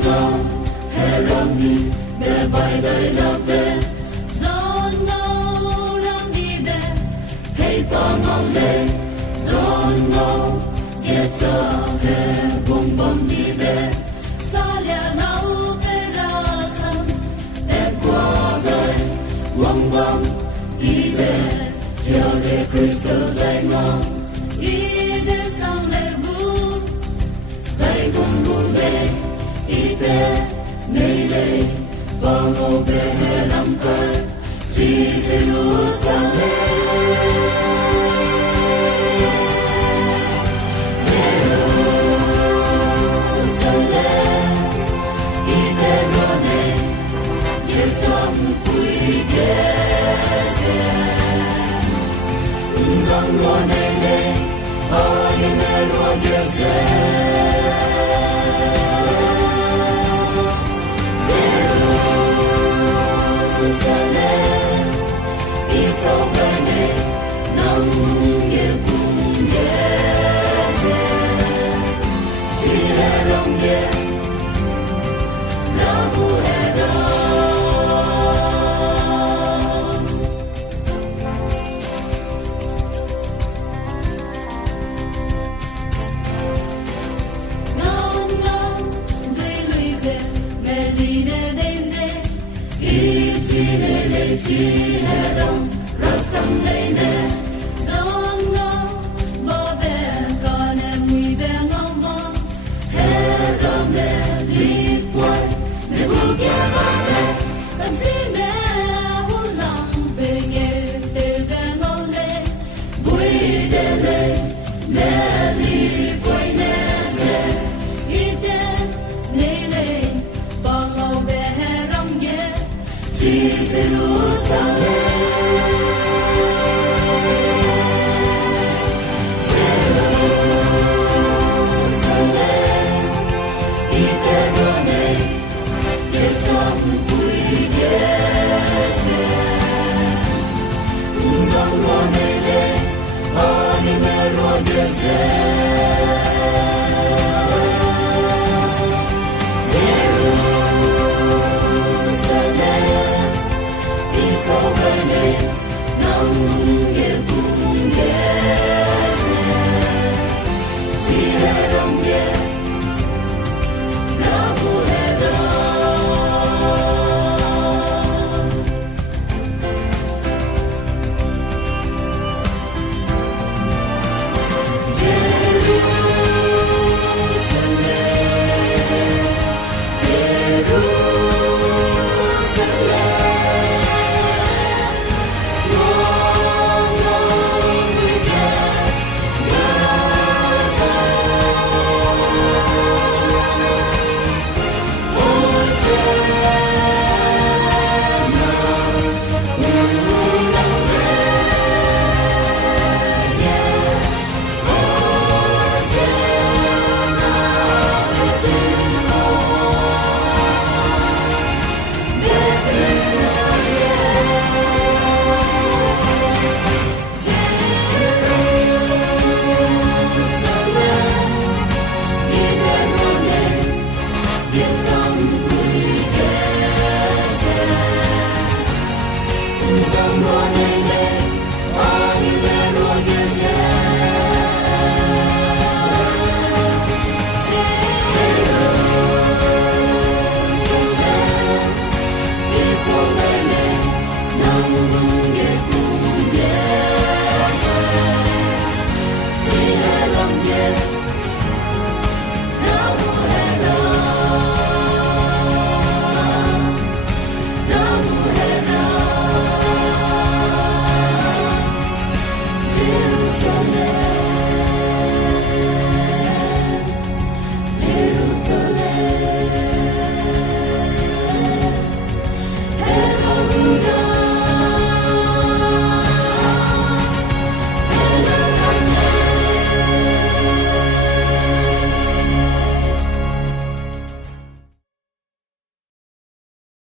ngao he ram ni be bai dai la be zon ngao ram ni be hey pa ngao le zon ngao ye cha he bom bom ni be sa lia ngao be ra san te qua gai wang wang i be ya le Cristo zai ngao i de sang le bu gai gung bu be i de nei le ba mo be he ram kar chi Jerusalem Zang lo nei nei, ai ne lo geze. Jerusalem, iso bene, nang ye gung geze. Ti herong ye, rabu herong. Chi